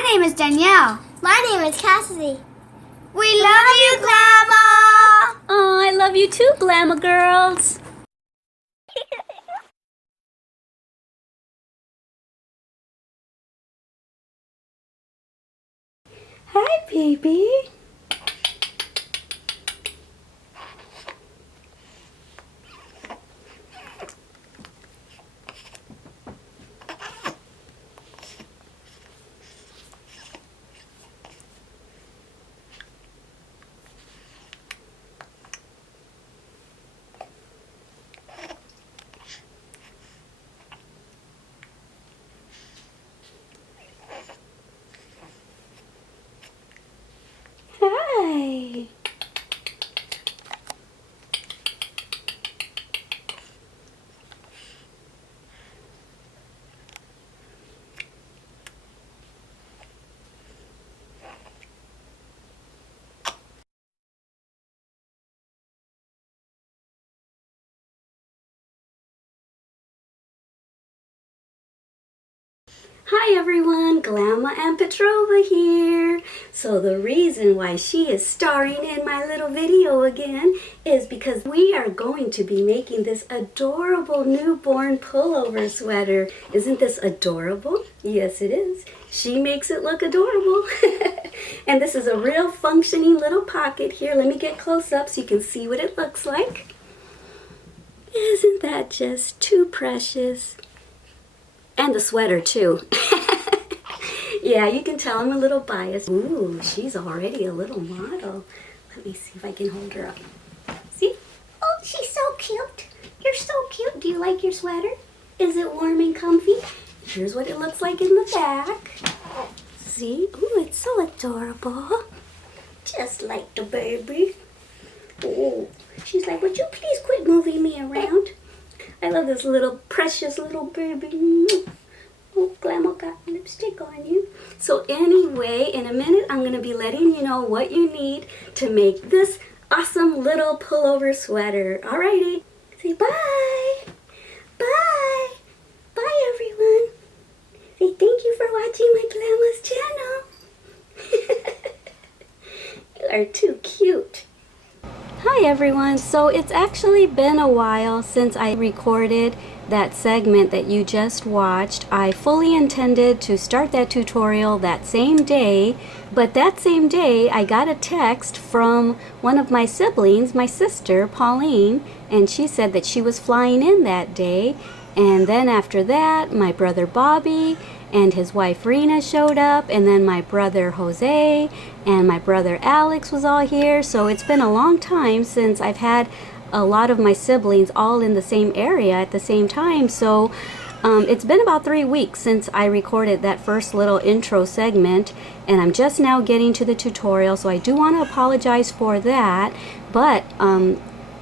My name is Danielle. My name is Cassidy. We love you, Glama! Oh, I love you too, Glama girls. Hi, baby. Hi. Hi everyone, Glama and Petrova here. So the reason why she is starring in my little video again is because we are going to be making this adorable newborn pullover sweater. Isn't this adorable? Yes, it is. She makes it look adorable. And this is a real functioning little pocket here. Let me get close up so you can see what it looks like. Isn't that just too precious? And the sweater too. Yeah, you can tell I'm a little biased. Ooh, she's already a little model. Let me see if I can hold her up. See? Oh, she's so cute. You're so cute. Do you like your sweater? Is it warm and comfy? Here's what it looks like in the back. See? Ooh, it's so adorable. Just like the baby. Oh, she's like, would you please quit moving me around? I love this little precious little baby. Oh, Glama got lipstick on you. So anyway, in a minute, I'm going to be letting you know what you need to make this awesome little pullover sweater. Alrighty. Say bye. Bye. Bye, everyone. Say thank you for watching my Glama's channel. You are too cute. Hi everyone, so it's actually been a while since I recorded that segment that you just watched. I fully intended to start that tutorial that same day, but that same day I got a text from one of my siblings, my sister Pauline, and she said that she was flying in that day. And then after that, my brother Bobby and his wife Rena showed up, and then my brother Jose and my brother Alex was all here. So it's been a long time since I've had a lot of my siblings all in the same area at the same time. So it's been about 3 weeks since I recorded that first little intro segment, and I'm just now getting to the tutorial, so I do want to apologize for that. But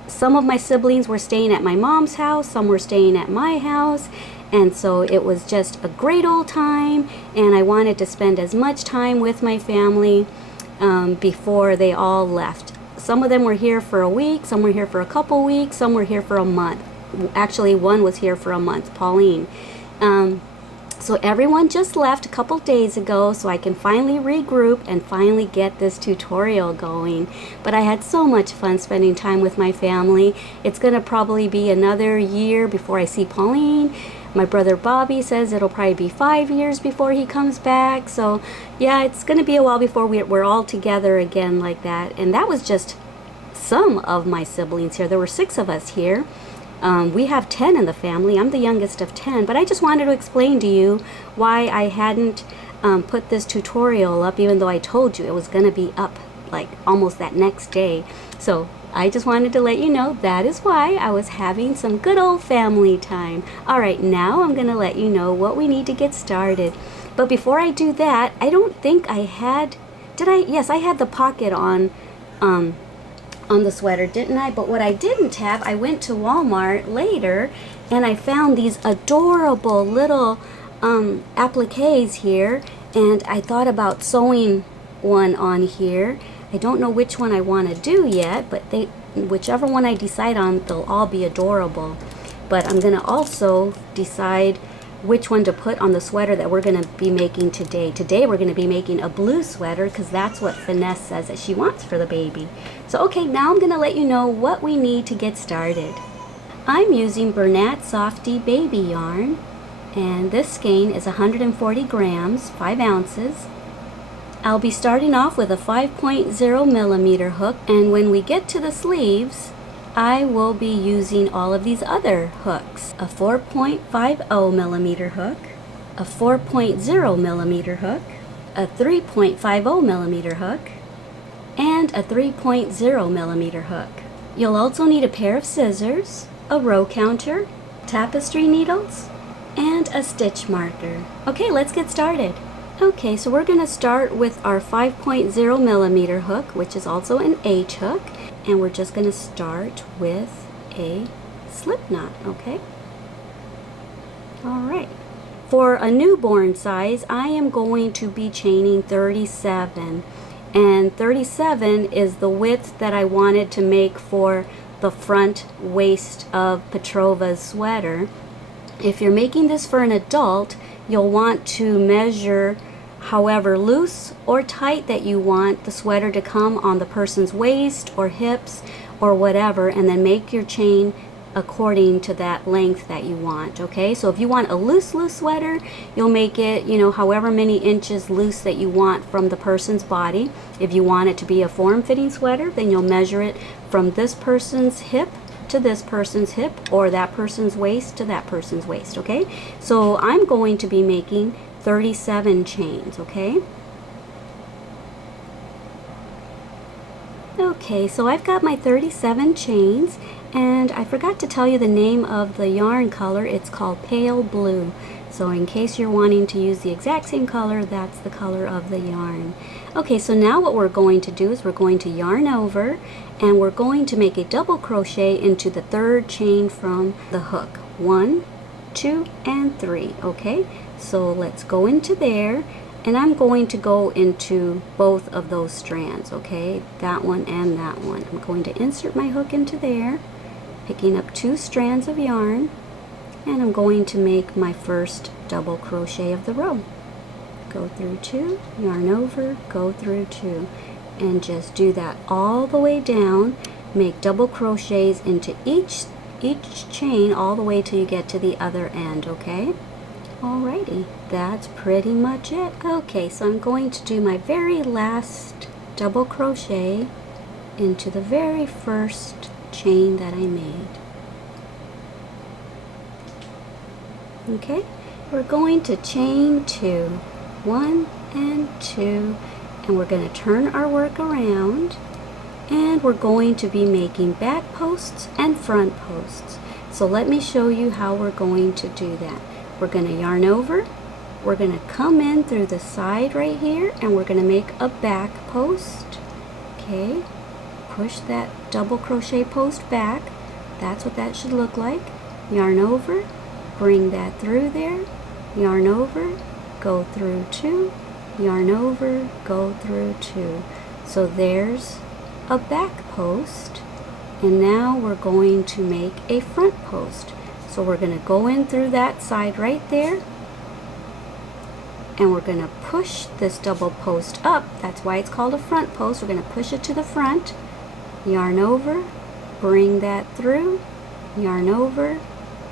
some of my siblings were staying at my mom's house, some were staying at my house, and so it was just a great old time, and I wanted to spend as much time with my family before they all left. Some of them were here for a week, some were here for a couple weeks, some were here for a month. Actually, one was here for a month, Pauline. So everyone just left a couple days ago, so I can finally regroup and finally get this tutorial going. But I had so much fun spending time with my family. It's gonna probably be another year before I see Pauline. My brother Bobby says it'll probably be 5 years before he comes back. So yeah, it's gonna be a while before we're all together again like that. And that was just some of my siblings here. There were 6 of us here. We have 10 in the family. I'm the youngest of 10, but I just wanted to explain to you why I hadn't put this tutorial up, even though I told you it was going to be up like almost that next day. So I just wanted to let you know that is why I was having some good old family time. All right, now I'm going to let you know what we need to get started. But before I do that, I don't think I had, did I? Yes, I had the pocket on the sweater, didn't I? But what I didn't have, I went to Walmart later and I found these adorable little appliques here, and I thought about sewing one on here. I don't know which one I want to do yet, but whichever one I decide on, they'll all be adorable. But I'm gonna also decide which one to put on the sweater that we're going to be making today. Today we're going to be making a blue sweater because that's what Finesse says that she wants for the baby. So okay, now I'm going to let you know what we need to get started. I'm using Bernat Softy baby yarn, and this skein is 140 grams, 5 ounces. I'll be starting off with a 5.0 millimeter hook, and when we get to the sleeves, I will be using all of these other hooks. A 4.50 millimeter hook, a 4.0 millimeter hook, a 3.50 millimeter hook, and a 3.0 millimeter hook. You'll also need a pair of scissors, a row counter, tapestry needles, and a stitch marker. Okay, let's get started. Okay, so we're going to start with our 5.0 millimeter hook, which is also an H hook, and we're just going to start with a slip knot, okay? All right. For a newborn size, I am going to be chaining 37, and 37 is the width that I wanted to make for the front waist of Petrova's sweater. If you're making this for an adult, you'll want to measure however loose or tight that you want the sweater to come on the person's waist or hips or whatever, and then make your chain according to that length that you want. Okay, so if you want a loose sweater, you'll make it, you know, however many inches loose that you want from the person's body. If you want it to be a form-fitting sweater, then you'll measure it from this person's hip to this person's hip, or that person's waist to that person's waist. Okay, so I'm going to be making 37 chains. Okay, so I've got my 37 chains, and I forgot to tell you the name of the yarn color. It's called pale blue. So in case you're wanting to use the exact same color, that's the color of the yarn. Okay, so now what we're going to do is we're going to yarn over, and we're going to make a double crochet into the third chain from the hook. 1, 2, and 3. Okay, so let's go into there, and I'm going to go into both of those strands. Okay, that one and that one. I'm going to insert my hook into there, picking up 2 strands of yarn, and I'm going to make my first double crochet of the row. Go through 2, yarn over, go through 2, and just do that all the way down. Make double crochets into each chain all the way till you get to the other end. Okay, alrighty, that's pretty much it. Okay, so I'm going to do my very last double crochet into the very first chain that I made. Okay, we're going to chain 2, 1 and 2, and we're going to turn our work around, and we're going to be making back posts and front posts. So let me show you how we're going to do that. We're going to yarn over, we're going to come in through the side right here, and we're going to make a back post. Okay, push that double crochet post back. That's what that should look like. Yarn over, bring that through there, yarn over, go through 2, yarn over, go through 2. So there's a back post, and now we're going to make a front post. So we're going to go in through that side right there, and we're going to push this double post up. That's why it's called a front post. We're going to push it to the front, yarn over, bring that through, yarn over,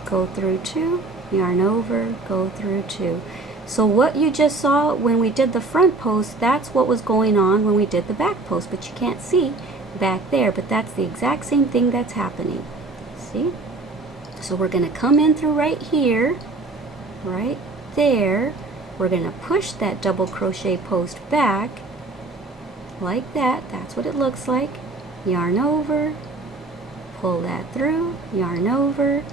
go through 2, yarn over, go through 2. So what you just saw when we did the front post, that's what was going on when we did the back post, but you can't see back there, but that's the exact same thing that's happening. See? So we're going to come in through right here, right there. We're going to push that double crochet post back like that. That's what it looks like. Yarn over, pull that through, yarn over,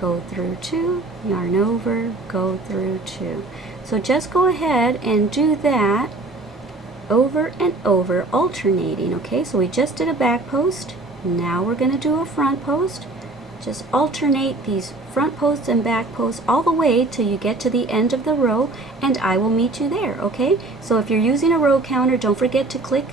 go through 2, yarn over, go through 2. So just go ahead and do that over and over, alternating. Okay, so we just did a back post. Now we're going to do a front post. Just alternate these front posts and back posts all the way till you get to the end of the row, and I will meet you there. Okay, so if you're using a row counter, don't forget to click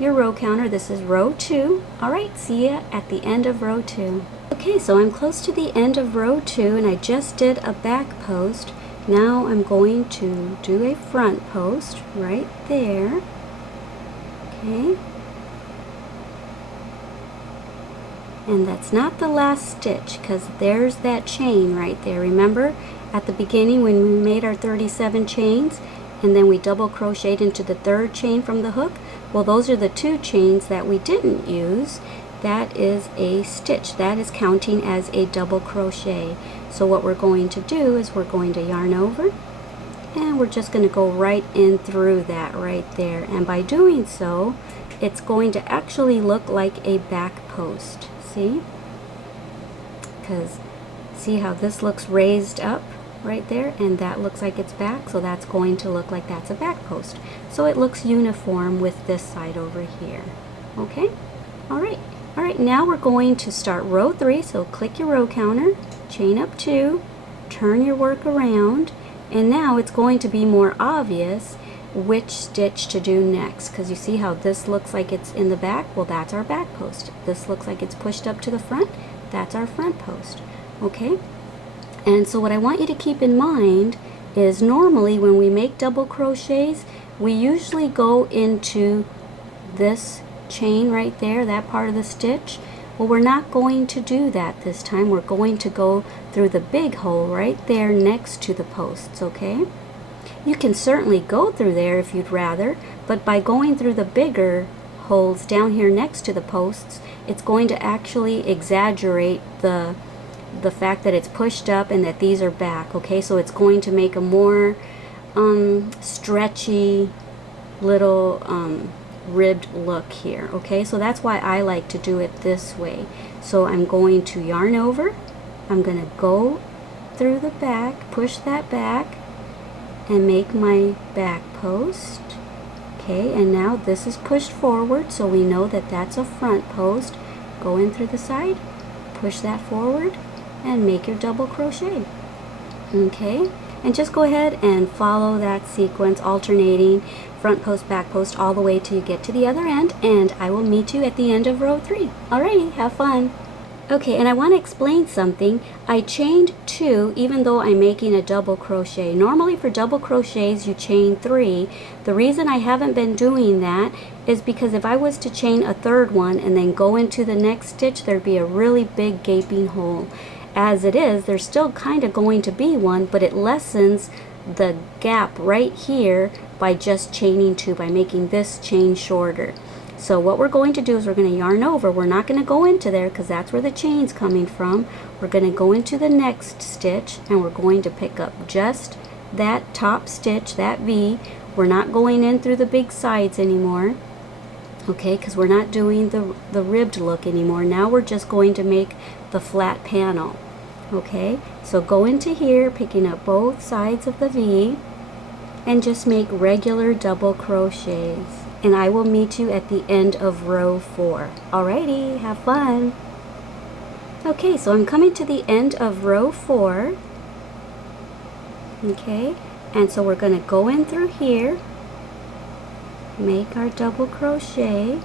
your row counter. This is row 2. Alright, see ya at the end of row 2. Okay, so I'm close to the end of row 2, and I just did a back post. Now I'm going to do a front post right there. Okay. And that's not the last stitch, because there's that chain right there. Remember at the beginning when we made our 37 chains and then we double crocheted into the third chain from the hook? Well, those are the 2 chains that we didn't use. That is a stitch. That is counting as a double crochet. So what we're going to do is we're going to yarn over, and we're just going to go right in through that right there. And by doing so, it's going to actually look like a back post. See? Because see how this looks raised up right there, and that looks like it's back, so that's going to look like that's a back post. So it looks uniform with this side over here. Okay? Alright. Alright, now we're going to start row 3, so click your row counter, chain up 2, turn your work around, and now it's going to be more obvious which stitch to do next, because you see how this looks like it's in the back? Well, that's our back post. This looks like it's pushed up to the front. That's our front post. Okay? And so what I want you to keep in mind is normally when we make double crochets, we usually go into this chain right there, that part of the stitch. Well, we're not going to do that this time. We're going to go through the big hole right there next to the posts, okay? You can certainly go through there if you'd rather, but by going through the bigger holes down here next to the posts, it's going to actually exaggerate the fact that it's pushed up and that these are back, okay? So it's going to make a more stretchy little ribbed look here, okay? So that's why I like to do it this way. So I'm going to yarn over, I'm going to go through the back, push that back, and make my back post. Okay, and now this is pushed forward, so we know that that's a front post. Go in through the side, push that forward, and make your double crochet. Okay, and just go ahead and follow that sequence, alternating front post, back post, all the way till you get to the other end, and I will meet you at the end of row 3. Alrighty, have fun. Okay, and I want to explain something. I chained 2 even though I'm making a double crochet. Normally for double crochets you chain 3. The reason I haven't been doing that is because if I was to chain a third one and then go into the next stitch, there'd be a really big gaping hole. As it is, there's still kind of going to be one, but it lessens the gap right here by just chaining 2, by making this chain shorter. So what we're going to do is we're going to yarn over. We're not going to go into there because that's where the chain's coming from. We're going to go into the next stitch and we're going to pick up just that top stitch, that V. We're not going in through the big sides anymore, okay, because we're not doing the ribbed look anymore. Now we're just going to make the flat panel, okay? So go into here, picking up both sides of the V, and just make regular double crochets. And I will meet you at the end of row 4. Alrighty, have fun. Okay, so I'm coming to the end of row 4. Okay, and so we're going to go in through here, make our double crochet,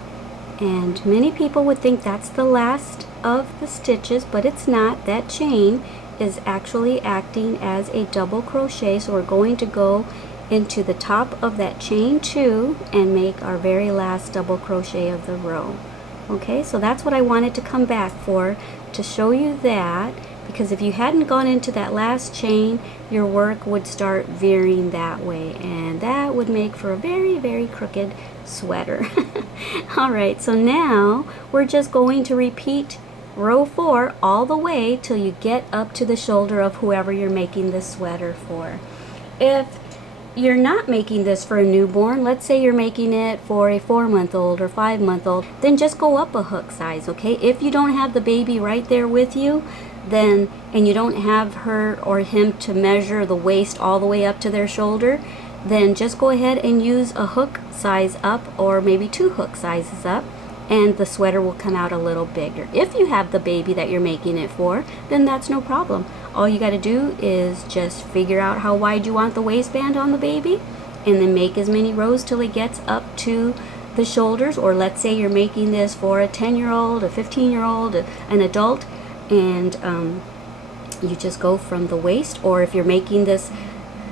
and many people would think that's the last of the stitches, but it's not. That chain is actually acting as a double crochet, so we're going to go into the top of that chain 2 and make our very last double crochet of the row. Okay, so that's what I wanted to come back for, to show you that, because if you hadn't gone into that last chain, your work would start veering that way, and that would make for a very, very crooked sweater. Alright, so now we're just going to repeat row 4 all the way till you get up to the shoulder of whoever you're making this sweater for. If you're not making this for a newborn, let's say you're making it for a 4-month-old or 5-month-old, then just go up a hook size, okay? If you don't have the baby right there with you, then, and you don't have her or him to measure the waist all the way up to their shoulder, then just go ahead and use a hook size up, or maybe 2 hook sizes up, and the sweater will come out a little bigger. If you have the baby that you're making it for, then that's no problem. All you got to do is just figure out how wide you want the waistband on the baby, and then make as many rows till it gets up to the shoulders. Or let's say you're making this for a 10-year-old, a 15-year-old, an adult, and you just go from the waist. Or if you're making this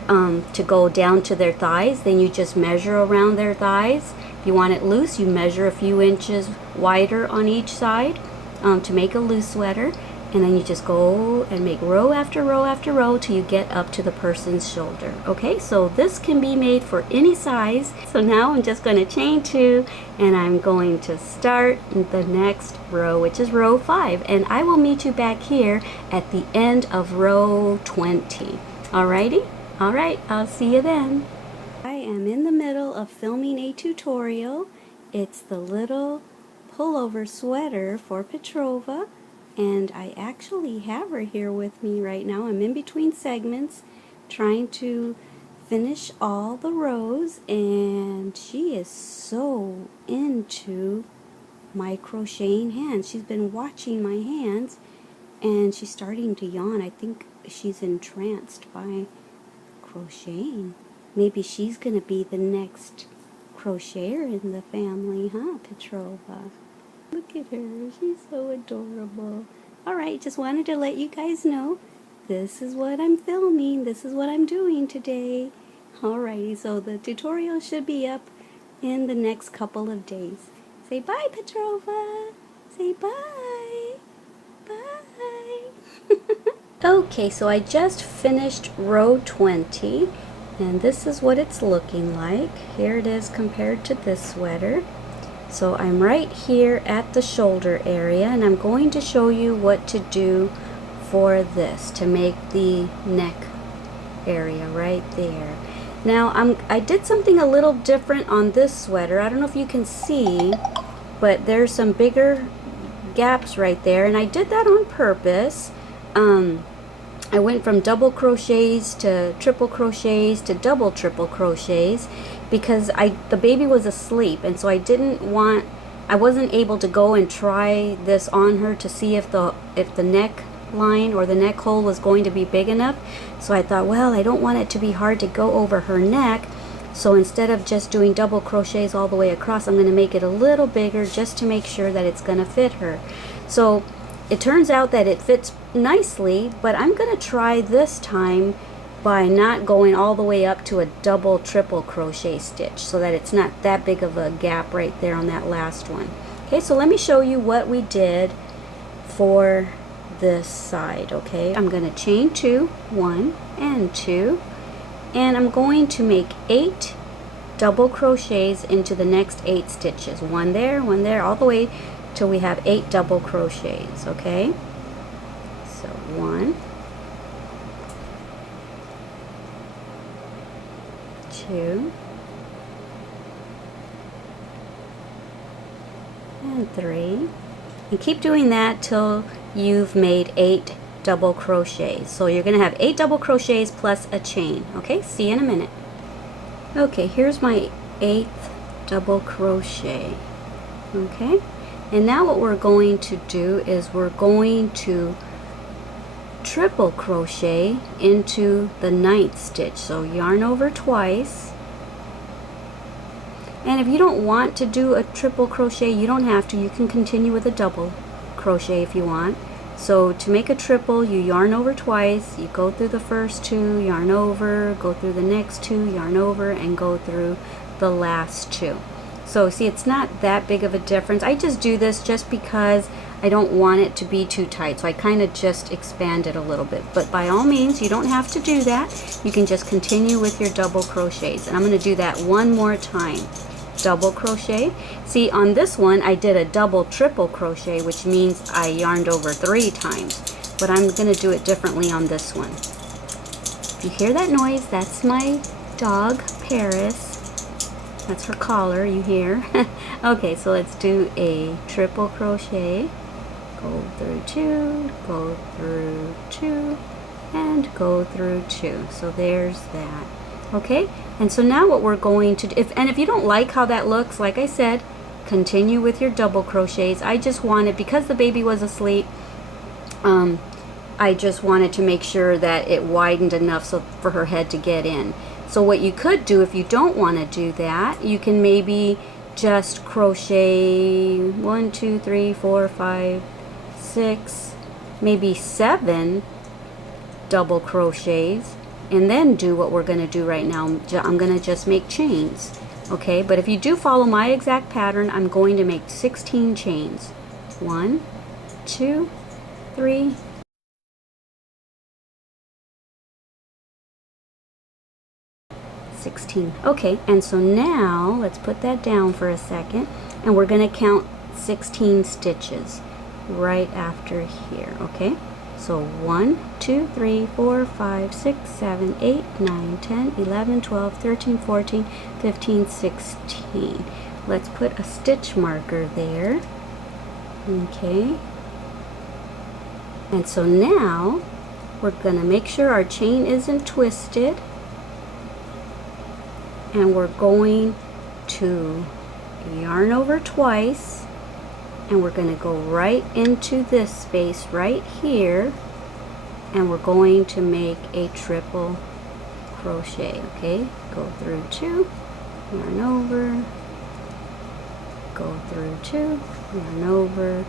to go down to their thighs, then you just measure around their thighs. If you want it loose, you measure a few inches wider on each side to make a loose sweater. And then you just go and make row after row after row till you get up to the person's shoulder. Okay, so this can be made for any size. So now I'm just going to chain 2 and I'm going to start the next row, which is row 5. And I will meet you back here at the end of row 20. Alrighty? Alright, I'll see you then. I am in the middle of filming a tutorial. It's the little pullover sweater for Petrova. And I actually have her here with me right now. I'm in between segments trying to finish all the rows, and she is so into my crocheting hands. She's been watching my hands and she's starting to yawn. I think she's entranced by crocheting. Maybe she's gonna be the next crocheter in the family, huh, Petrova? Look at her, she's so adorable. Alright, just wanted to let you guys know this is what I'm filming, this is what I'm doing today. Alrighty, so the tutorial should be up in the next couple of days. Say bye, Petrova. Say bye. Bye. Okay, so I just finished row 20, and this is what it's looking like. Here it is compared to this sweater. So I'm right here at the shoulder area, and I'm going to show you what to do for this to make the neck area right there. Now I did something a little different on this sweater. I don't know if you can see, but there's some bigger gaps right there, and I did that on purpose. I went from double crochets to triple crochets to double triple crochets because the baby was asleep, and so I wasn't able to go and try this on her to see if the neckline or the neck hole was going to be big enough. So I thought, well, I don't want it to be hard to go over her neck, so instead of just doing double crochets all the way across, I'm going to make it a little bigger just to make sure that it's going to fit her. So it turns out that it fits nicely, but I'm going to try this time by not going all the way up to a double triple crochet stitch so that it's not that big of a gap right there on that last one. Okay, so let me show you what we did for this side. Okay, I'm going to chain 2, 1 and 2, and I'm going to make 8 double crochets into the next 8 stitches. One there, all the way till we have 8 double crochets. Okay, so 1, 2, and 3, and keep doing that till you've made 8 double crochets. So you're going to have 8 double crochets plus a chain. Okay, see you in a minute. Okay, here's my 8th double crochet. Okay, and now what we're going to do is we're going to triple crochet into the 9th stitch. So yarn over twice, and if you don't want to do a triple crochet, you don't have to. You can continue with a double crochet if you want. So to make a triple, you yarn over twice, you go through the first 2, yarn over, go through the next 2, yarn over, and go through the last 2. So see, it's not that big of a difference. I just do this just because I don't want it to be too tight, so I kind of just expand it a little bit. But by all means, you don't have to do that. You can just continue with your double crochets. And I'm going to do that one more time. Double crochet. See, on this one I did a double triple crochet, which means I yarned over 3 times, but I'm going to do it differently on this one. If you hear that noise, that's my dog Paris. That's her collar, you hear. Okay, so let's do a triple crochet, go through 2, go through 2, and go through 2. So there's that. Okay, and so now what we're going to do, if you don't like how that looks, like I said, continue with your double crochets. I just wanted, because the baby was asleep, I just wanted to make sure that it widened enough so for her head to get in. So what you could do, if you don't want to do that, you can maybe just crochet 1, 2, 3, 4, 5, 6, maybe 7 double crochets and then do what we're going to do right now. I'm going to just make chains. Okay, but if you do follow my exact pattern, I'm going to make 16 chains. 1, 2, 3, 16. Okay, and so now let's put that down for a second, and we're going to count 16 stitches right after here. Okay, so 1, 2, 3, 4, 5, 6, 7, 8, 9, 10, 11, 12, 13, 14, 15, 16. Let's put a stitch marker there. Okay, and so now we're going to make sure our chain isn't twisted, and we're going to yarn over twice, and we're going to go right into this space right here, and we're going to make a triple crochet. Okay, go through 2, yarn over, go through 2, yarn over,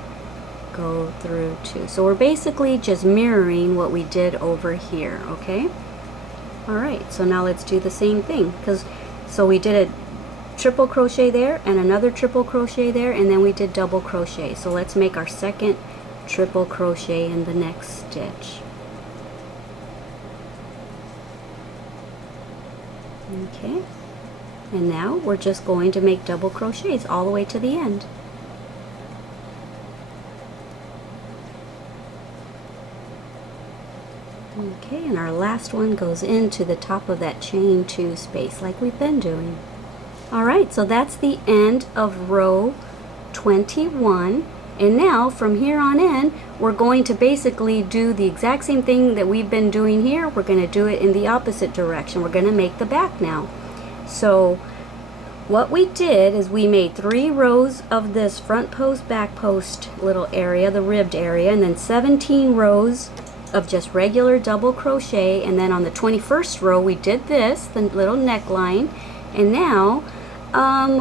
go through 2. So we're basically just mirroring what we did over here. Okay, all right, so now let's do the same thing, because so we did a triple crochet there and another triple crochet there, and then we did double crochet. So let's make our second triple crochet in the next stitch. Okay, and now we're just going to make double crochets all the way to the end. Okay, and our last one goes into the top of that chain 2 space like we've been doing. Alright, so that's the end of row 21, and now from here on in we're going to basically do the exact same thing that we've been doing here. We're going to do it in the opposite direction. We're going to make the back now. So what we did is we made 3 rows of this front post, back post little area, the ribbed area, and then 17 rows of just regular double crochet, and then on the 21st row we did this, the little neckline, and now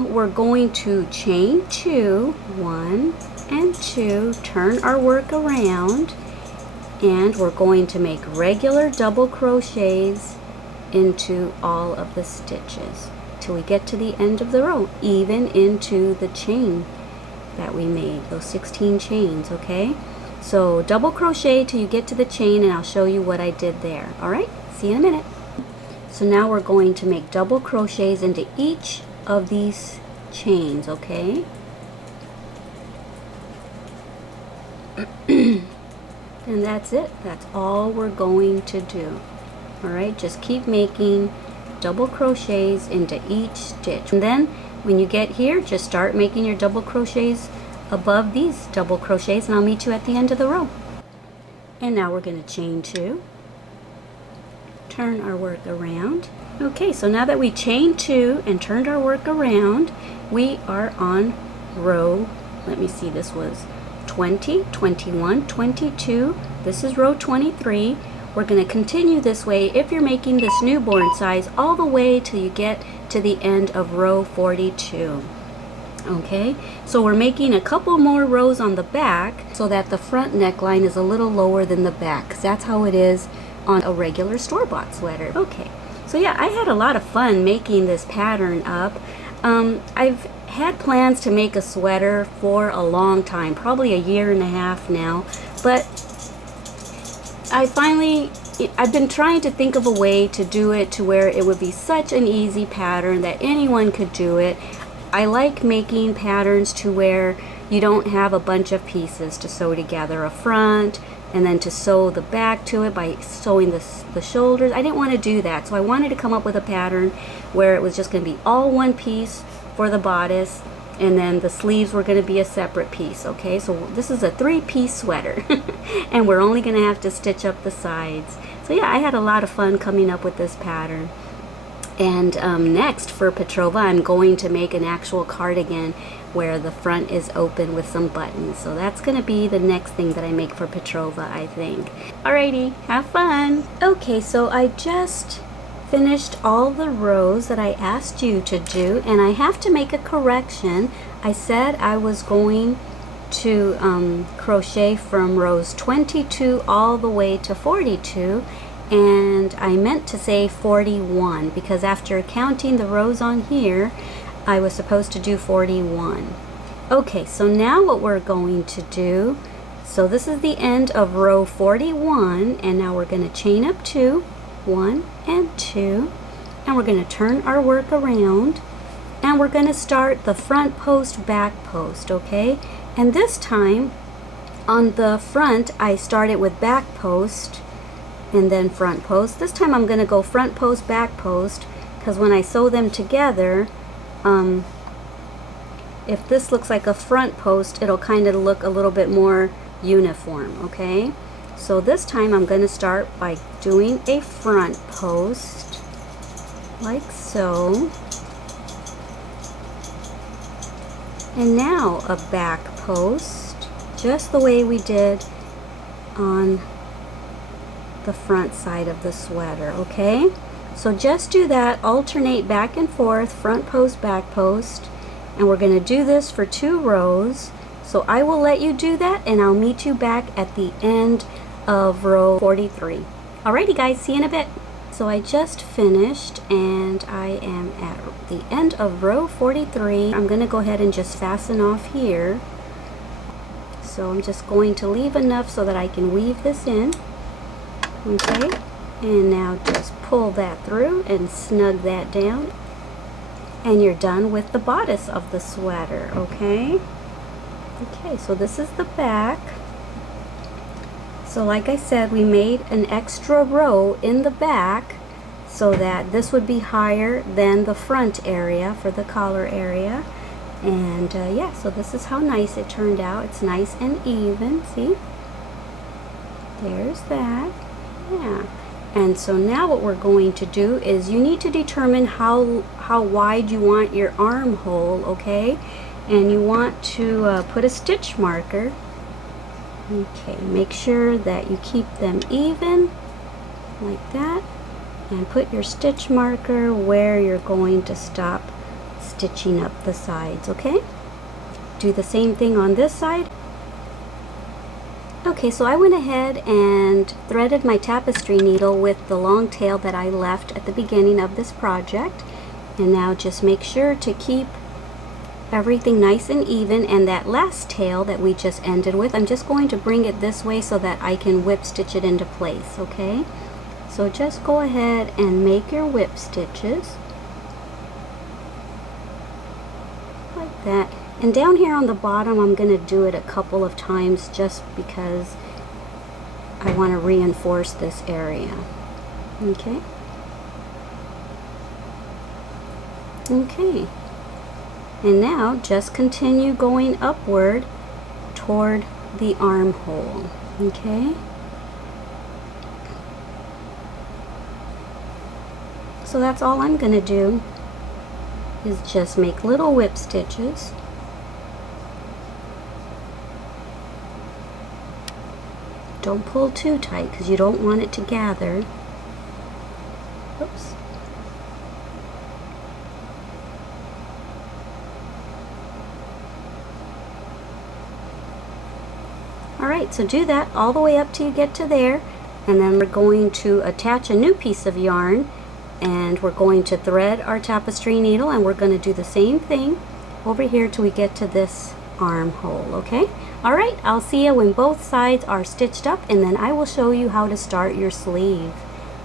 we're going to chain 2, 1 and 2, turn our work around, and we're going to make regular double crochets into all of the stitches till we get to the end of the row, even into the chain that we made, those 16 chains. Okay, so double crochet till you get to the chain, and I'll show you what I did there. Alright, see you in a minute. So now we're going to make double crochets into each of these chains. Okay, and that's it. That's all we're going to do. Alright, just keep making double crochets into each stitch, and then when you get here, just start making your double crochets above these double crochets, and I'll meet you at the end of the row. And now we're going to chain 2, turn our work around. Okay, so now that we chained 2 and turned our work around, we are on row, let me see, this was 20, 21, 22, this is row 23. We're going to continue this way if you're making this newborn size all the way till you get to the end of row 42. Okay, so we're making a couple more rows on the back so that the front neckline is a little lower than the back, because that's how it is on a regular store-bought sweater. Okay, so yeah, I had a lot of fun making this pattern up. I've had plans to make a sweater for a long time, probably a year and a half now, but I've been trying to think of a way to do it to where it would be such an easy pattern that anyone could do it. I like making patterns to where you don't have a bunch of pieces to sew together, a front and then to sew the back to it by sewing the shoulders. I didn't want to do that, so I wanted to come up with a pattern where it was just going to be all one piece for the bodice, and then the sleeves were going to be a separate piece. Okay, so this is a 3-piece sweater and we're only going to have to stitch up the sides. So yeah, I had a lot of fun coming up with this pattern. And next for Petrova, I'm going to make an actual cardigan where the front is open with some buttons. So that's going to be the next thing that I make for Petrova, I think. Alrighty, have fun! Okay, so I just finished all the rows that I asked you to do, and I have to make a correction. I said I was going to crochet from rows 22 all the way to 42, and I meant to say 41 because after counting the rows on here, I was supposed to do 41. Okay, so now what we're going to do, so this is the end of row 41, and now we're going to chain up 2, 1 and 2, and we're going to turn our work around, and we're going to start the front post, back post, okay? And this time on the front I started with back post and then front post. This time I'm going to go front post, back post, because when I sew them together, if this looks like a front post, it'll kind of look a little bit more uniform, okay? So this time I'm going to start by doing a front post like so, and now a back post just the way we did on the front side of the sweater, okay? So just do that, alternate back and forth, front post, back post, and we're going to do this for 2 rows. So I will let you do that, and I'll meet you back at the end of row 43. Alrighty guys, see you in a bit. So I just finished, and I am at the end of row 43. I'm going to go ahead and just fasten off here. So I'm just going to leave enough so that I can weave this in. Okay, and now just pull that through and snug that down, and you're done with the bodice of the sweater, okay? Okay, so this is the back. So like I said, we made an extra row in the back so that this would be higher than the front area for the collar area. And yeah, so this is how nice it turned out. It's nice and even, see? There's that. Yeah. And so now what we're going to do is you need to determine how wide you want your armhole, okay? And you want to put a stitch marker. Okay, make sure that you keep them even like that, and put your stitch marker where you're going to stop stitching up the sides, okay? Do the same thing on this side. Okay, so I went ahead and threaded my tapestry needle with the long tail that I left at the beginning of this project. And now just make sure to keep everything nice and even, and that last tail that we just ended with, I'm just going to bring it this way so that I can whip stitch it into place, okay? So just go ahead and make your whip stitches like that. And down here on the bottom, I'm going to do it a couple of times just because I want to reinforce this area. Okay. Okay. And now just continue going upward toward the armhole. Okay. So that's all I'm going to do is just make little whip stitches. Don't pull too tight because you don't want it to gather. Oops. Alright, so do that all the way up till you get to there, and then we're going to attach a new piece of yarn, and we're going to thread our tapestry needle, and we're going to do the same thing over here till we get to this armhole, okay? Alright, I'll see you when both sides are stitched up, and then I will show you how to start your sleeve.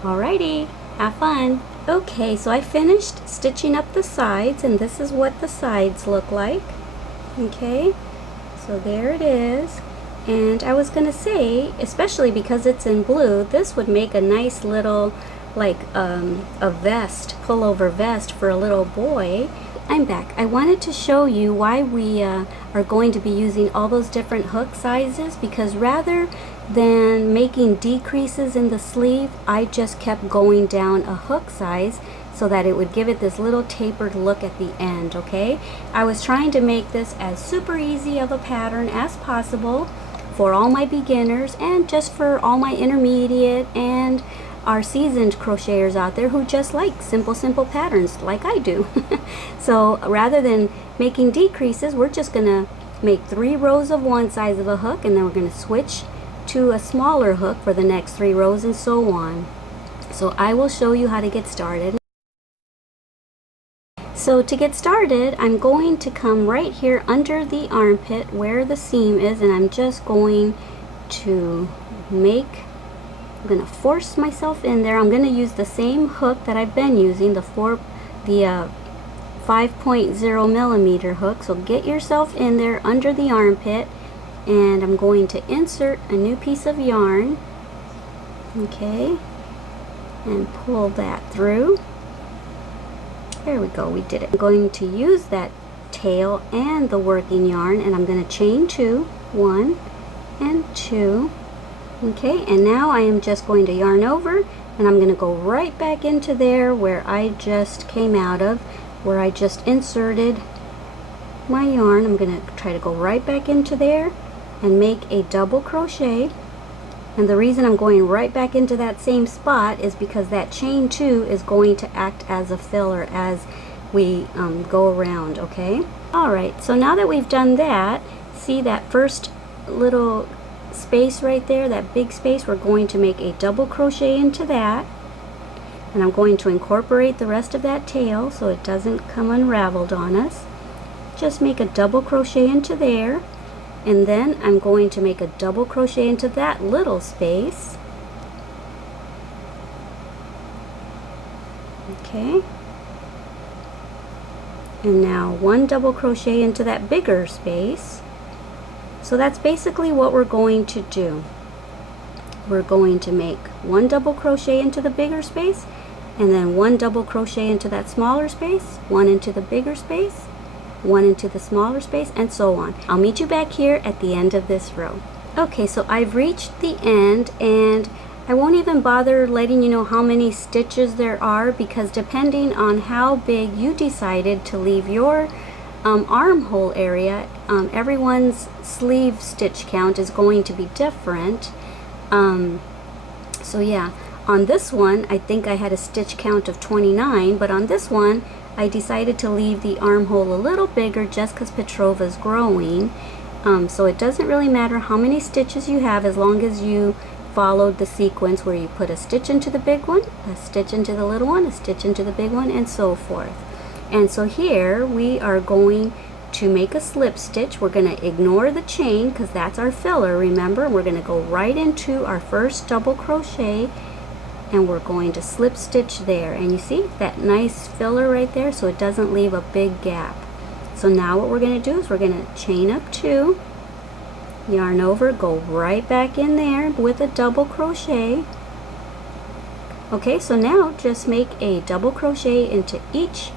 Alrighty, have fun! Okay, so I finished stitching up the sides, and this is what the sides look like. Okay, so there it is. And I was going to say, especially because it's in blue, this would make a nice little, like a vest, pullover vest for a little boy. I'm back. I wanted to show you why we are going to be using all those different hook sizes, because rather than making decreases in the sleeve, I just kept going down a hook size so that it would give it this little tapered look at the end, okay? I was trying to make this as super easy of a pattern as possible for all my beginners and just for all my intermediate and our seasoned crocheters out there who just like simple patterns like I do. So rather than making decreases, we're just gonna make 3 rows of one size of a hook, and then we're gonna switch to a smaller hook for the next 3 rows, and so on. So I will show you how to get started. So to get started, I'm going to come right here under the armpit where the seam is, and I'm just going to I'm going to force myself in there. I'm going to use the same hook that I've been using, the 5.0 millimeter hook. So get yourself in there under the armpit, and I'm going to insert a new piece of yarn, okay, and pull that through. There we go, we did it. I'm going to use that tail and the working yarn, and I'm going to chain 2, 1 and 2. Okay, and now I am just going to yarn over, and I'm going to go right back into there where I just came out of, where I just inserted my yarn. I'm going to try to go right back into there and make a double crochet. And the reason I'm going right back into that same spot is because that chain 2 is going to act as a filler as we go around, okay? Alright, so now that we've done that, see that first little space right there, that big space, we're going to make a double crochet into that. And I'm going to incorporate the rest of that tail so it doesn't come unraveled on us. Just make a double crochet into there. And then I'm going to make a double crochet into that little space. Okay. And now one double crochet into that bigger space. So that's basically what we're going to do. We're going to make one double crochet into the bigger space, and then one double crochet into that smaller space, one into the bigger space, one into the smaller space, and so on. I'll meet you back here at the end of this row. Okay, so I've reached the end, and I won't even bother letting you know how many stitches there are, because depending on how big you decided to leave your armhole area, everyone's sleeve stitch count is going to be different. So yeah, on this one I think I had a stitch count of 29, but on this one I decided to leave the armhole a little bigger just because Petrova's growing. So it doesn't really matter how many stitches you have, as long as you followed the sequence where you put a stitch into the big one, a stitch into the little one, a stitch into the big one, and so forth. And so here we are going to make a slip stitch. We're going to ignore the chain because that's our filler, remember. We're going to go right into our first double crochet, and we're going to slip stitch there, and you see that nice filler right there, so it doesn't leave a big gap. So now what we're going to do is we're going to chain up 2, yarn over, go right back in there with a double crochet. Okay, so now just make a double crochet into each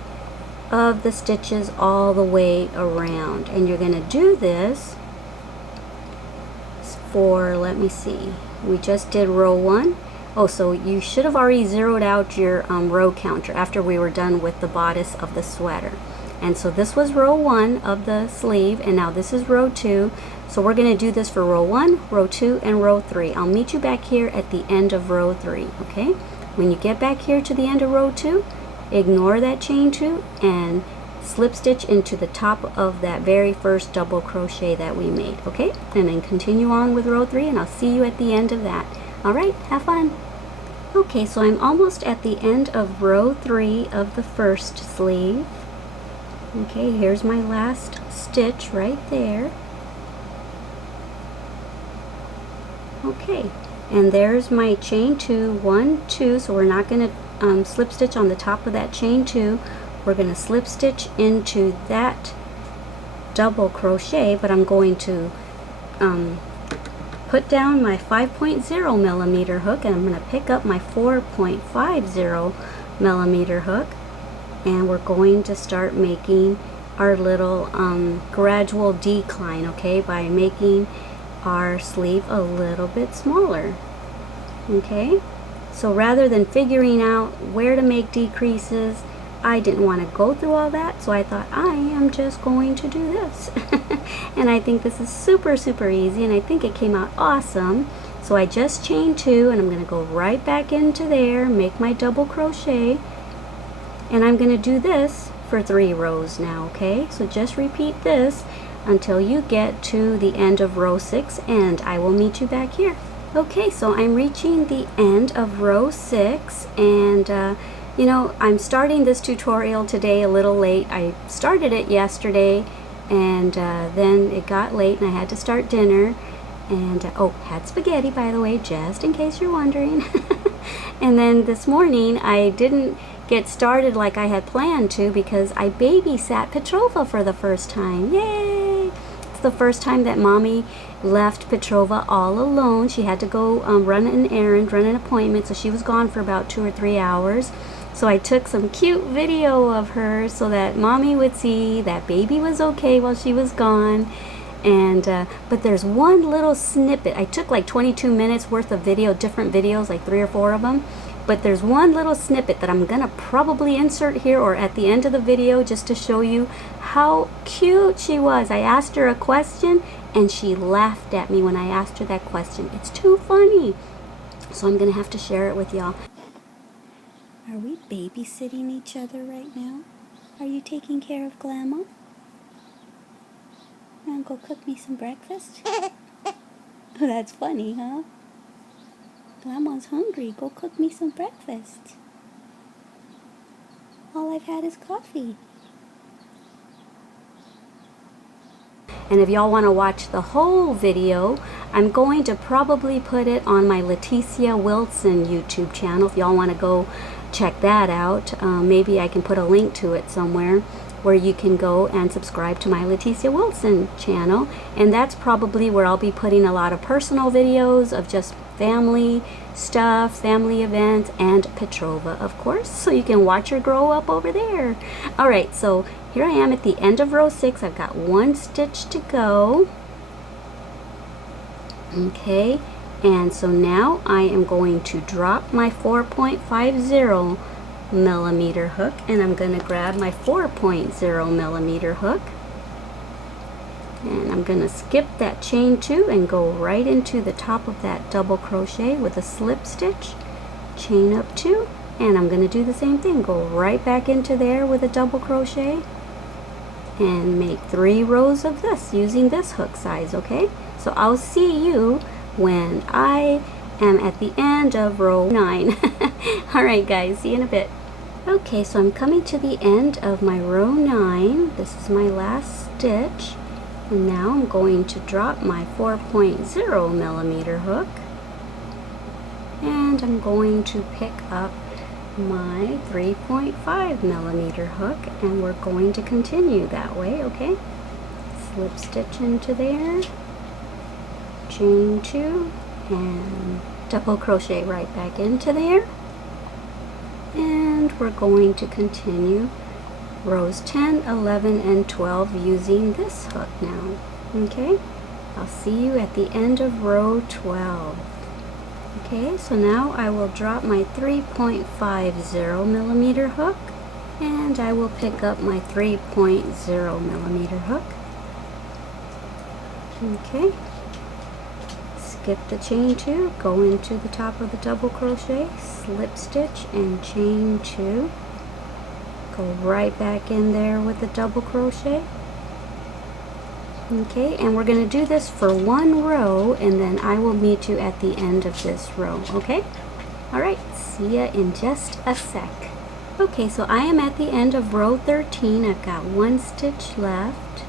of the stitches all the way around, and you're going to do this for, let me see, we just did row 1. Oh, so you should have already zeroed out your row counter after we were done with the bodice of the sweater. And so this was row 1 of the sleeve, and now this is row 2. So we're going to do this for row 1, row 2, and row 3. I'll meet you back here at the end of row 3, okay? When you get back here to the end of row 2, ignore that chain 2 and slip stitch into the top of that very first double crochet that we made, okay? And then continue on with row 3, and I'll see you at the end of that. Alright, have fun! Okay, so I'm almost at the end of row 3 of the first sleeve. Okay, here's my last stitch right there. Okay, and there's my chain 2, 1, 2, so we're not going to slip stitch on the top of that chain 2. We're going to slip stitch into that double crochet, but I'm going to put down my 5.0 millimeter hook, and I'm going to pick up my 4.50 millimeter hook, and we're going to start making our little gradual decline, okay, by making our sleeve a little bit smaller. Okay, so rather than figuring out where to make decreases, I didn't want to go through all that, so I thought I am just going to do this. And I think this is super easy, and I think it came out awesome. So I just chained 2, and I'm going to go right back into there, make my double crochet, and I'm going to do this for 3 rows now, okay? So just repeat this until you get to the end of row 6, and I will meet you back here. Okay, so I'm reaching the end of row 6, and you know, I'm starting this tutorial today a little late. I started it yesterday, and then it got late and I had to start dinner, and oh, had spaghetti, by the way, just in case you're wondering. And then this morning I didn't get started like I had planned to because I babysat Petrova for the first time. Yay! It's the first time that Mommy left Petrova all alone. She had to go run an errand, run an appointment, so she was gone for about 2 or 3 hours. So I took some cute video of her so that Mommy would see that baby was okay while she was gone. And but there's one little snippet. I took like 22 minutes worth of video, different videos, like 3 or 4 of them. But there's one little snippet that I'm gonna probably insert here or at the end of the video just to show you how cute she was. I asked her a question and she laughed at me when I asked her that question. It's too funny. So I'm gonna have to share it with y'all. Are we babysitting each other right now? Are you taking care of Glama? Wanna go cook me some breakfast? Oh, that's funny, huh? Glama's hungry. Go cook me some breakfast. All I've had is coffee. And if y'all want to watch the whole video, I'm going to probably put it on my Leticia Wilson YouTube channel. If y'all want to go check that out, maybe I can put a link to it somewhere where you can go and subscribe to my Leticia Wilson channel. And that's probably where I'll be putting a lot of personal videos of just family stuff, family events, and Petrova, of course, so you can watch her grow up over there. Alright, so here I am at the end of row 6. I've got 1 stitch to go. Okay, and so now I am going to drop my 4.50 millimeter hook, and I'm going to grab my 4.0 millimeter hook, and I'm going to skip that chain 2 and go right into the top of that double crochet with a slip stitch, chain up 2, and I'm going to do the same thing, go right back into there with a double crochet and make 3 rows of this using this hook size. Okay, so I'll see you when I am at the end of row 9. Alright guys, see you in a bit. Okay, so I'm coming to the end of my row 9. This is my last stitch, and now I'm going to drop my 4.0 millimeter hook, and I'm going to pick up my 3.5 millimeter hook, and we're going to continue that way. Okay, slip stitch into there, chain 2, and double crochet right back into there. And we're going to continue rows 10, 11, and 12 using this hook now. Okay, I'll see you at the end of row 12. Okay, so now I will drop my 3.50 millimeter hook, and I will pick up my 3.0 millimeter hook. Okay, skip the chain 2, go into the top of the double crochet, slip stitch and chain 2, go right back in there with the double crochet. Okay, and we're going to do this for 1 row, and then I will meet you at the end of this row. Okay, alright, see ya in just a sec. Okay, so I am at the end of row 13. I've got 1 stitch left.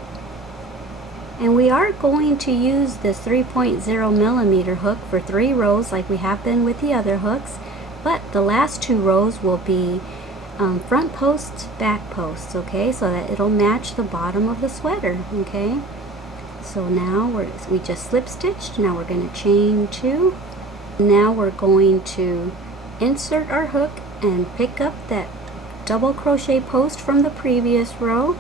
And we are going to use this 3.0 millimeter hook for 3 rows like we have been with the other hooks, but the last 2 rows will be front posts, back posts, okay, so that it'll match the bottom of the sweater. Okay, so now we just slip stitched. Now we're going to chain 2. Now we're going to insert our hook and pick up that double crochet post from the previous row,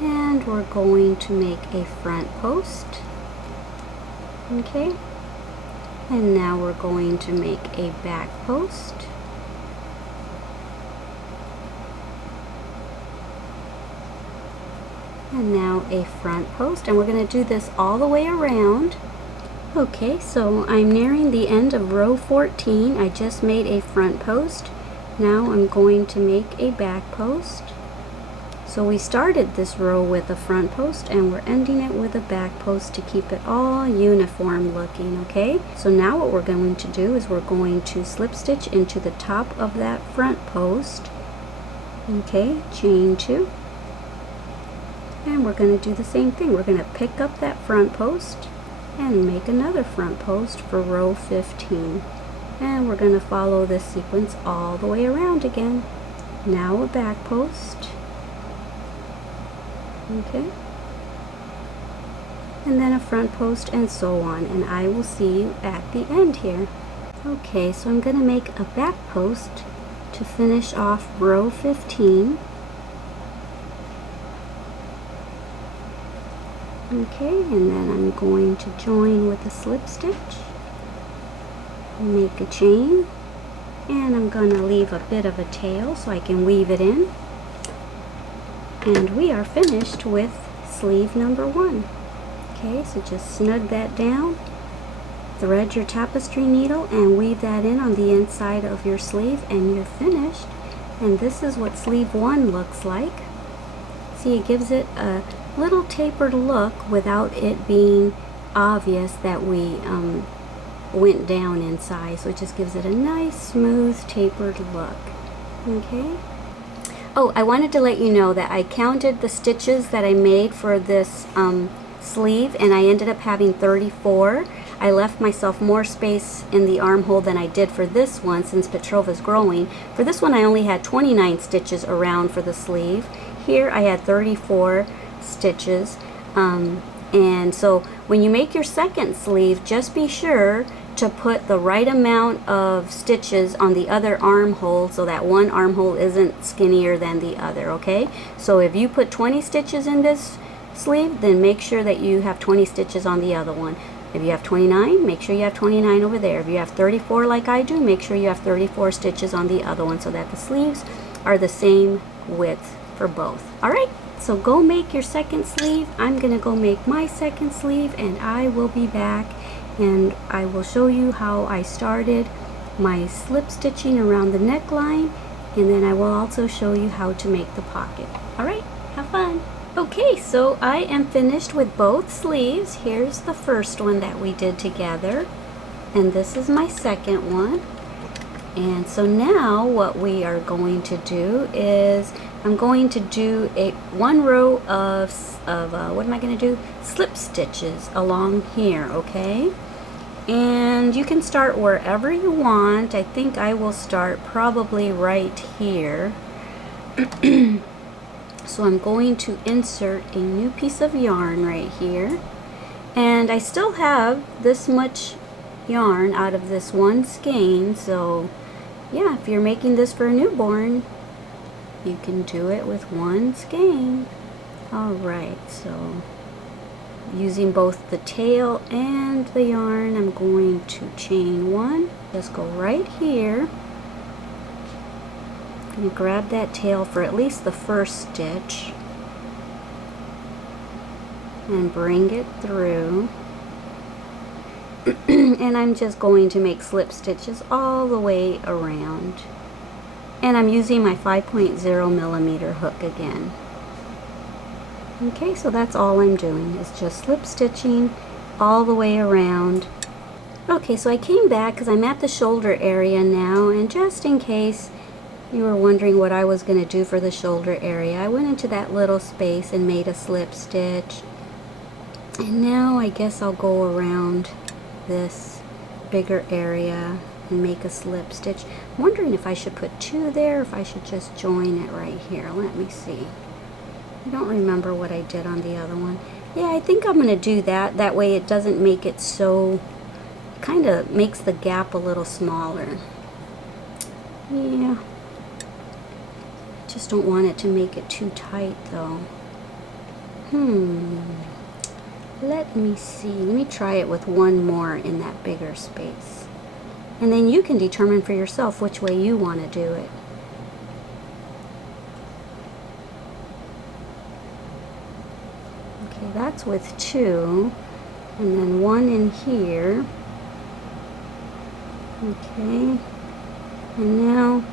and we're going to make a front post. Okay, and now we're going to make a back post, and now a front post, and we're going to do this all the way around. Okay, so I'm nearing the end of row 14. I just made a front post. Now I'm going to make a back post. So So we started this row with a front post and we're ending it with a back post to keep it all uniform looking, okay? So now what we're going to do is we're going to slip stitch into the top of that front post, okay, chain 2, and we're going to do the same thing. We're going to pick up that front post and make another front post for row 15, and we're going to follow this sequence all the way around again. Now a back post, okay, and then a front post, and so on, and I will see you at the end here. Okay, so I'm going to make a back post to finish off row 15. Okay, and then I'm going to join with a slip stitch, make a chain, and I'm going to leave a bit of a tail so I can weave it in. And we are finished with sleeve number 1. Okay, so just snug that down, thread your tapestry needle and weave that in on the inside of your sleeve, and you're finished. And this is what sleeve 1 looks like. See, it gives it a little tapered look without it being obvious that we went down in size. So it just gives it a nice smooth tapered look. Okay. Oh, I wanted to let you know that I counted the stitches that I made for this sleeve, and I ended up having 34. I left myself more space in the armhole than I did for this one since Petrova's growing. For this one I only had 29 stitches around for the sleeve. Here I had 34 stitches. And so when you make your second sleeve, just be sure to put the right amount of stitches on the other armhole so that one armhole isn't skinnier than the other, okay? So if you put 20 stitches in this sleeve, then make sure that you have 20 stitches on the other one. If you have 29, make sure you have 29 over there. If you have 34 like I do, make sure you have 34 stitches on the other one so that the sleeves are the same width for both. Alright, so go make your second sleeve. I'm going to go make my second sleeve, and I will be back and I will show you how I started my slip stitching around the neckline, and then I will also show you how to make the pocket. Alright, have fun! Okay, so I am finished with both sleeves. Here's the first one that we did together, and this is my second one. And so now what we are going to do is I'm going to do one row of what am I going to do? Slip stitches along here, okay? And you can start wherever you want. I think I will start probably right here. So I'm going to insert a new piece of yarn right here, and I still have this much yarn out of this one skein. So yeah, if you're making this for a newborn, you can do it with one skein. Alright, so using both the tail and the yarn, I'm going to chain 1. Just go right here. I'm going to grab that tail for at least the first stitch and bring it through. And I'm just going to make slip stitches all the way around. And I'm using my 5.0 millimeter hook again. Okay, so that's all I'm doing is just slip stitching all the way around. Okay, so I came back because I'm at the shoulder area now, and just in case you were wondering what I was going to do for the shoulder area, I went into that little space and made a slip stitch. And now I guess I'll go around this bigger area and make a slip stitch. I'm wondering if I should put 2 there or if I should just join it right here. Let me see. I don't remember what I did on the other one. Yeah, I think I'm going to do that. That way it doesn't make it so, kind of makes the gap a little smaller. Yeah. Just don't want it to make it too tight though. Let me see. Let me try it with one more in that bigger space. And then you can determine for yourself which way you want to do it. Okay, that's with 2. And then 1 in here. Okay. And now,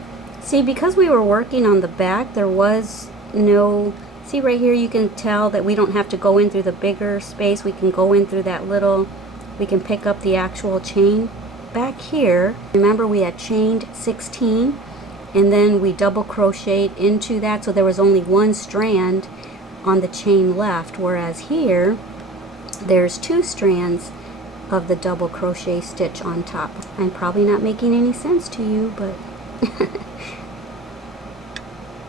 see, because we were working on the back, there was no See right here, you can tell that we don't have to go in through the bigger space. We can go in through that little, we can pick up the actual chain. Back here, remember we had chained 16 and then we double crocheted into that, so there was only one strand on the chain left, whereas here there's 2 strands of the double crochet stitch on top. I'm probably not making any sense to you, but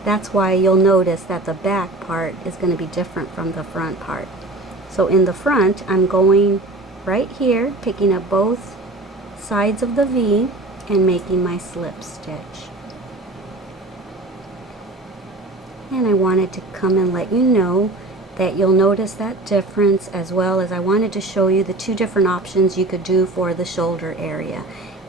that's why you'll notice that the back part is going to be different from the front part. So in the front, I'm going right here, picking up both sides of the V and making my slip stitch. And I wanted to come and let you know that you'll notice that difference, as well as I wanted to show you the 2 different options you could do for the shoulder area.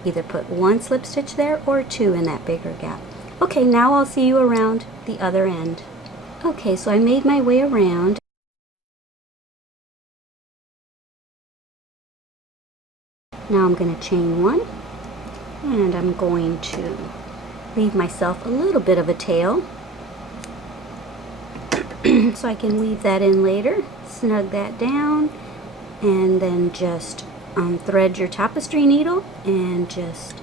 Either put 1 slip stitch there or 2 in that bigger gap. Okay, now I'll see you around the other end. Okay, so I made my way around. Now I'm going to chain 1, and I'm going to leave myself a little bit of a tail so I can weave that in later. Snug that down, and then just thread your tapestry needle and just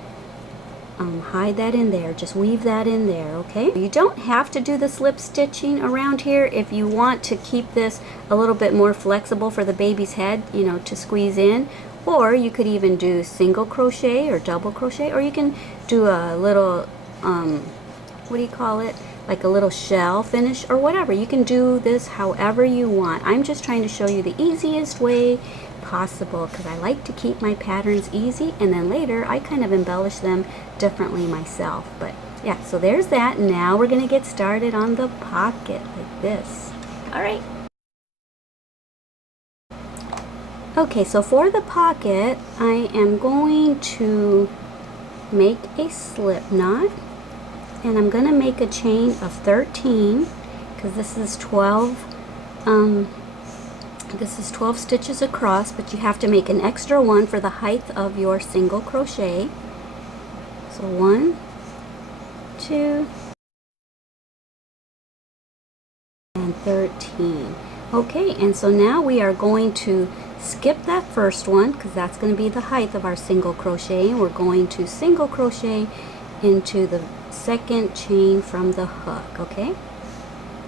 hide that in there. Just weave that in there, okay? You don't have to do the slip stitching around here if you want to keep this a little bit more flexible for the baby's head, you know, to squeeze in. Or you could even do single crochet or double crochet, or you can do a little, what do you call it? Like a little shell finish or whatever. You can do this however you want. I'm just trying to show you the easiest way possible because I like to keep my patterns easy, and then later I kind of embellish them differently myself. But yeah, so there's that. Now we're gonna get started on the pocket like this. All right. Okay, so for the pocket, I am going to make a slip knot, and I'm going to make a chain of 13 because this is 12 stitches across, but you have to make an extra one for the height of your single crochet. So 1, 2, and 13. Okay, and so now we are going to skip that first one because that's going to be the height of our single crochet, and we're going to single crochet into the second chain from the hook, okay?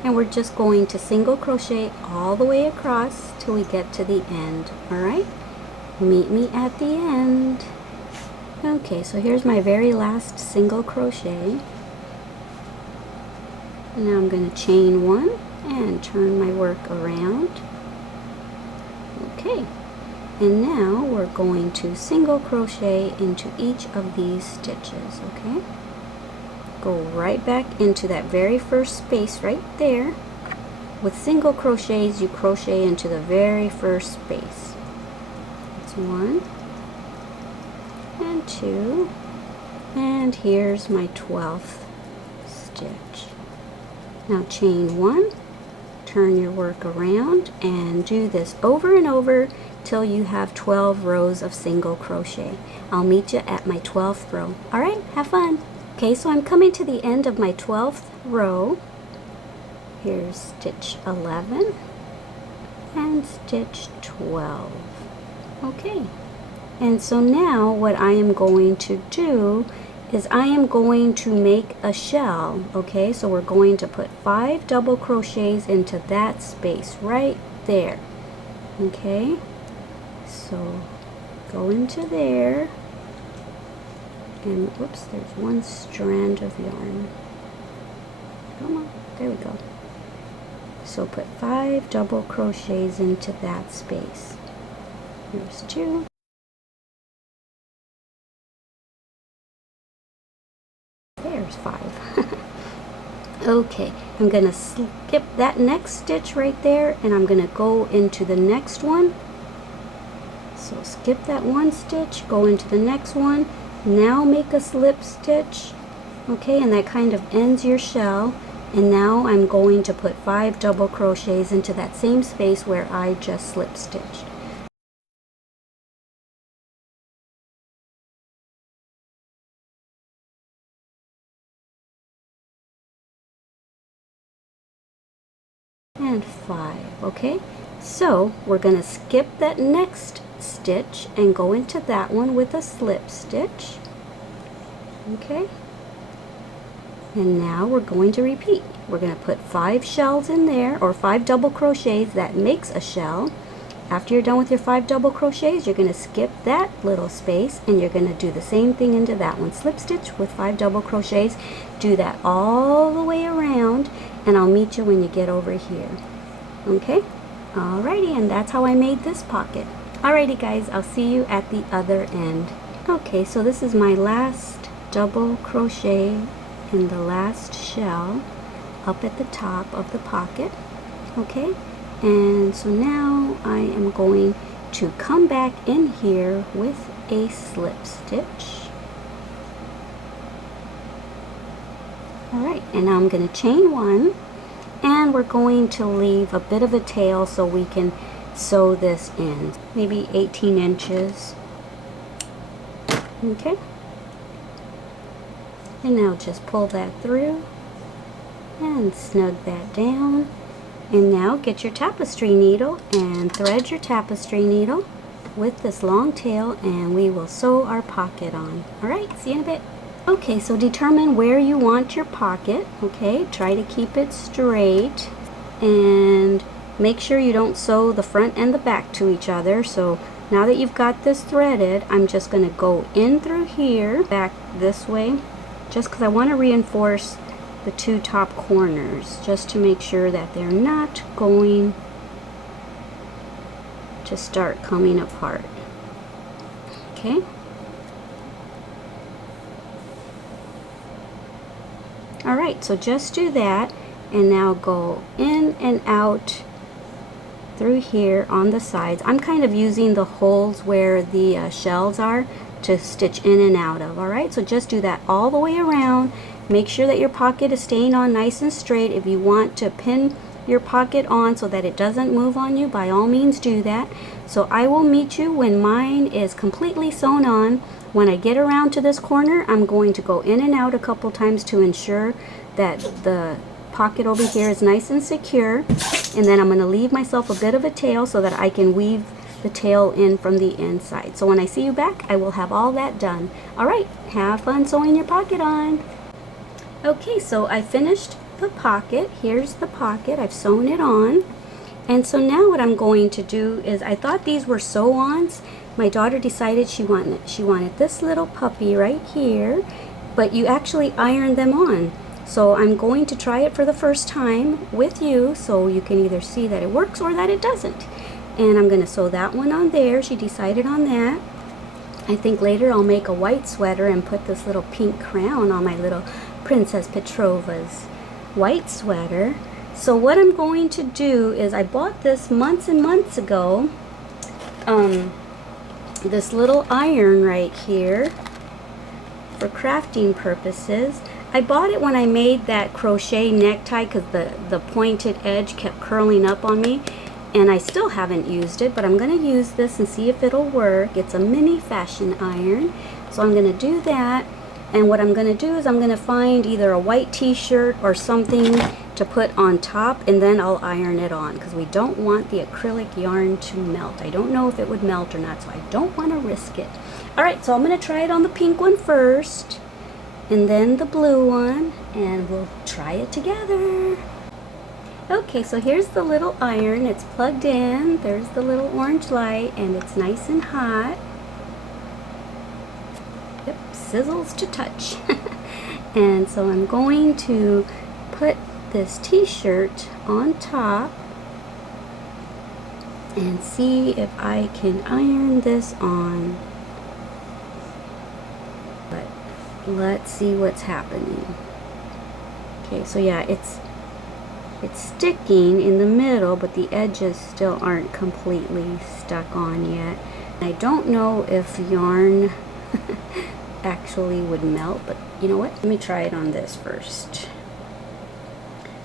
And we're just going to single crochet all the way across till we get to the end. All right, meet me at the end. Okay, so here's my very last single crochet, and now I'm going to chain 1 and turn my work around. Okay, and now we're going to single crochet into each of these stitches. Okay, go right back into that very first space right there. With single crochets, you crochet into the very first space. It's 1 and 2, and here's my 12th stitch. Now chain 1, turn your work around, and do this over and over till you have 12 rows of single crochet. I'll meet you at my 12th row. All right, have fun. Okay, so I'm coming to the end of my 12th row. Here's stitch 11 and stitch 12. Okay, and so now what I am going to do is I am going to make a shell. Okay, so we're going to put 5 double crochets into that space right there. Okay, so go into there, and whoops, there's one strand of yarn. Come on, there we go. So put 5 double crochets into that space. Here's 2. There's 5. Okay, I'm going to skip that next stitch right there, and I'm going to go into the next one. So skip that one stitch, go into the next one. Now make a slip stitch. Okay, and that kind of ends your shell. And now I'm going to put 5 double crochets into that same space where I just slip stitched. 5. Okay, so we're going to skip that next stitch and go into that one with a slip stitch. Okay, and now we're going to repeat. We're going to put 5 shells in there, or 5 double crochets that makes a shell. After you're done with your 5 double crochets, you're going to skip that little space and you're going to do the same thing into that one. Slip stitch with 5 double crochets. Do that all the way around, and I'll meet you when you get over here. Okay? Alrighty, and that's how I made this pocket. Alrighty guys, I'll see you at the other end. Okay, so this is my last double crochet in the last shell up at the top of the pocket. Okay? And so now I am going to come back in here with a slip stitch. Alright, and now I'm going to chain 1, and we're going to leave a bit of a tail so we can sew this in, maybe 18 inches. Okay, and now just pull that through and snug that down. And now get your tapestry needle and thread your tapestry needle with this long tail, and we will sew our pocket on. Alright, see you in a bit. Okay, so determine where you want your pocket. Okay, try to keep it straight and make sure you don't sew the front and the back to each other. So now that you've got this threaded, I'm just going to go in through here, back this way, just because I want to reinforce the 2 top corners, just to make sure that they're not going to start coming apart. Okay. Alright, so just do that, and now go in and out through here on the sides. I'm kind of using the holes where the shells are to stitch in and out of. Alright, so just do that all the way around. Make sure that your pocket is staying on nice and straight. If you want to pin your pocket on so that it doesn't move on you, by all means do that. So I will meet you when mine is completely sewn on. When I get around to this corner, I'm going to go in and out a couple times to ensure that the pocket over here is nice and secure. And then I'm going to leave myself a bit of a tail so that I can weave the tail in from the inside. So when I see you back, I will have all that done. Alright, have fun sewing your pocket on. Okay, so I finished the pocket. Here's the pocket. I've sewn it on. And so now what I'm going to do is, I thought these were sew-ons. My daughter decided she wanted this little puppy right here, but you actually iron them on. So I'm going to try it for the first time with you so you can either see that it works or that it doesn't. And I'm going to sew that one on there. She decided on that. I think later I'll make a white sweater and put this little pink crown on my little Princess Petrova's white sweater. So what I'm going to do is, I bought this months and months ago, this little iron right here for crafting purposes. I bought it when I made that crochet necktie because the pointed edge kept curling up on me, and I still haven't used it, but I'm going to use this and see if it'll work. It's a mini fashion iron, so I'm going to do that. And what I'm going to do is I'm going to find either a white t-shirt or something to put on top, and then I'll iron it on, because we don't want the acrylic yarn to melt. I don't know if it would melt or not, so I don't want to risk it. Alright, so I'm going to try it on the pink one first, and then the blue one, and we'll try it together. Okay, so here's the little iron. It's plugged in. There's the little orange light, and it's nice and hot. Yep, sizzles to touch. And so I'm going to put this t-shirt on top and see if I can iron this on. But let's see what's happening. Okay, so yeah, it's sticking in the middle, but the edges still aren't completely stuck on yet. I don't know if yarn actually would melt, but you know what? Let me try it on this first.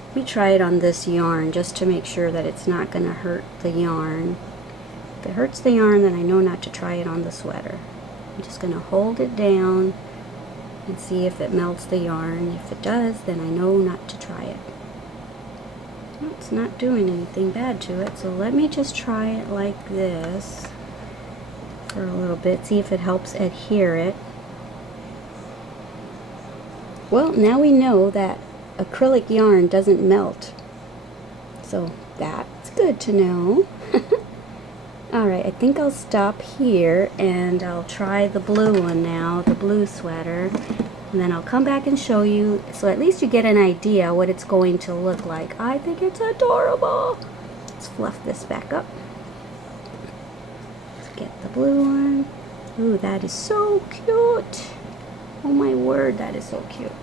Let me try it on this yarn just to make sure that it's not going to hurt the yarn. If it hurts the yarn, then I know not to try it on the sweater. I'm just going to hold it down and see if it melts the yarn. If it does, then I know not to try it. It's not doing anything bad to it, so let me just try it like this for a little bit, see if it helps adhere it. Well, now we know that acrylic yarn doesn't melt, so that's good to know. Alright, I think I'll stop here and I'll try the blue one now, the blue sweater, and then I'll come back and show you, so at least you get an idea what it's going to look like. I think it's adorable. Let's fluff this back up. Let's get the blue one. Ooh, that is so cute. Oh my word, that is so cute.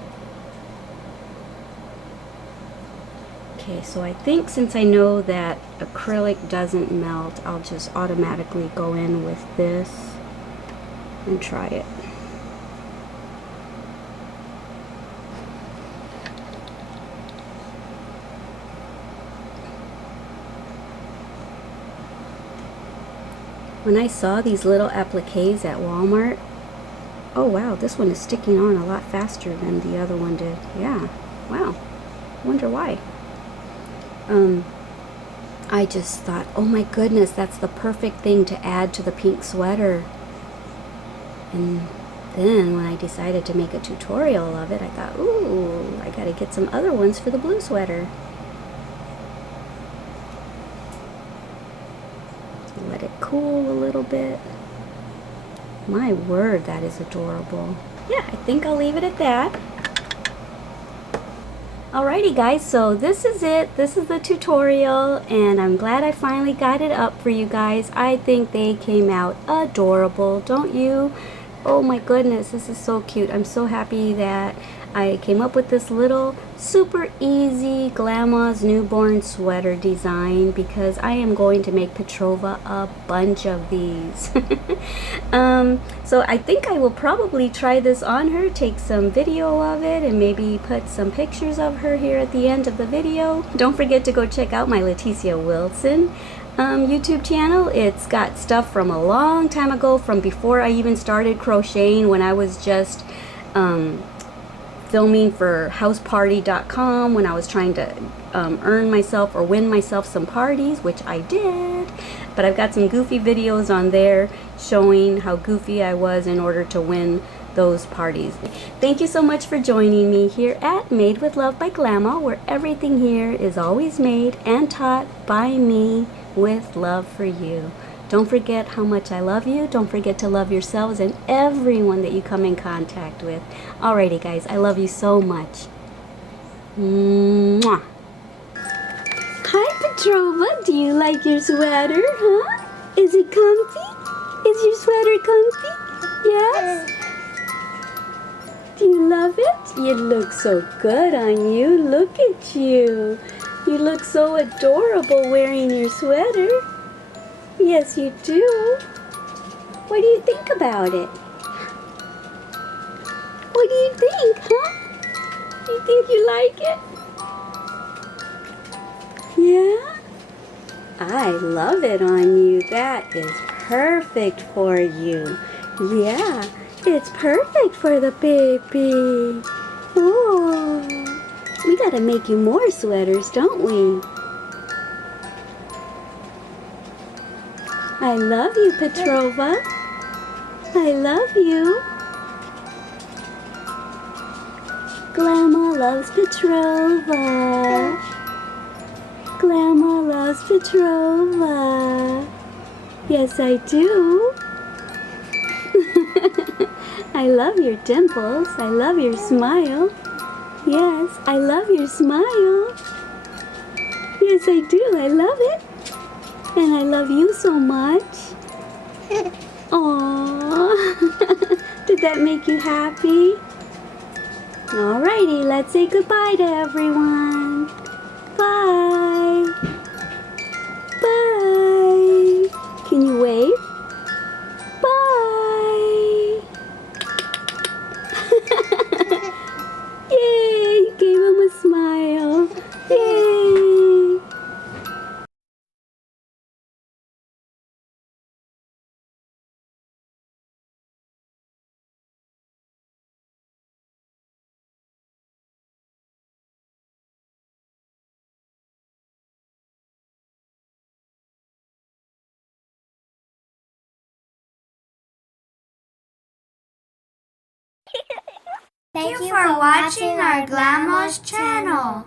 Okay, so I think since I know that acrylic doesn't melt, I'll just automatically go in with this and try it. When I saw these little appliques at Walmart, oh wow, this one is sticking on a lot faster than the other one did. Yeah, wow, wonder why. I just thought, oh my goodness, that's the perfect thing to add to the pink sweater. And then when I decided to make a tutorial of it, I thought, ooh, I gotta get some other ones for the blue sweater. Let it cool a little bit. My word, that is adorable. Yeah, I think I'll leave it at that. Alrighty guys, so this is it. This is the tutorial, and I'm glad I finally got it up for you guys. I think they came out adorable, don't you? Oh my goodness, this is so cute. I'm so happy that I came up with this little super easy Glama's newborn sweater design, because I am going to make Petrova a bunch of these. So I think I will probably try this on her, take some video of it, and maybe put some pictures of her here at the end of the video. Don't forget to go check out my Leticia Wilson YouTube channel. It's got stuff from a long time ago, from before I even started crocheting, when I was just filming for houseparty.com, when I was trying to earn myself or win myself some parties, which I did. But I've got some goofy videos on there showing how goofy I was in order to win those parties. Thank you so much for joining me here at Made with Love by Glama, where everything here is always made and taught by me with love for you. Don't forget how much I love you. Don't forget to love yourselves and everyone that you come in contact with. Alrighty guys, I love you so much. Mwah. Hi Petrova, do you like your sweater, huh? Is it comfy? Is your sweater comfy? Yes? Do you love it? You look so good on you. Look at you. You look so adorable wearing your sweater. Yes, you do. What do you think about it? What do you think, huh? You think you like it? Yeah? I love it on you. That is perfect for you. Yeah, it's perfect for the baby. Oh, we gotta make you more sweaters, don't we? I love you, Petrova. I love you. Glama loves Petrova. Glama loves Petrova. Yes, I do. I love your dimples. I love your smile. Yes, I love your smile. Yes, I do. I love it. And I love you so much. Aww. Did that make you happy? Alrighty, let's say goodbye to everyone. Bye. Bye. Can you wave? Bye. Yay, you gave him a smile. Yay. Thank you for watching our Glama's channel.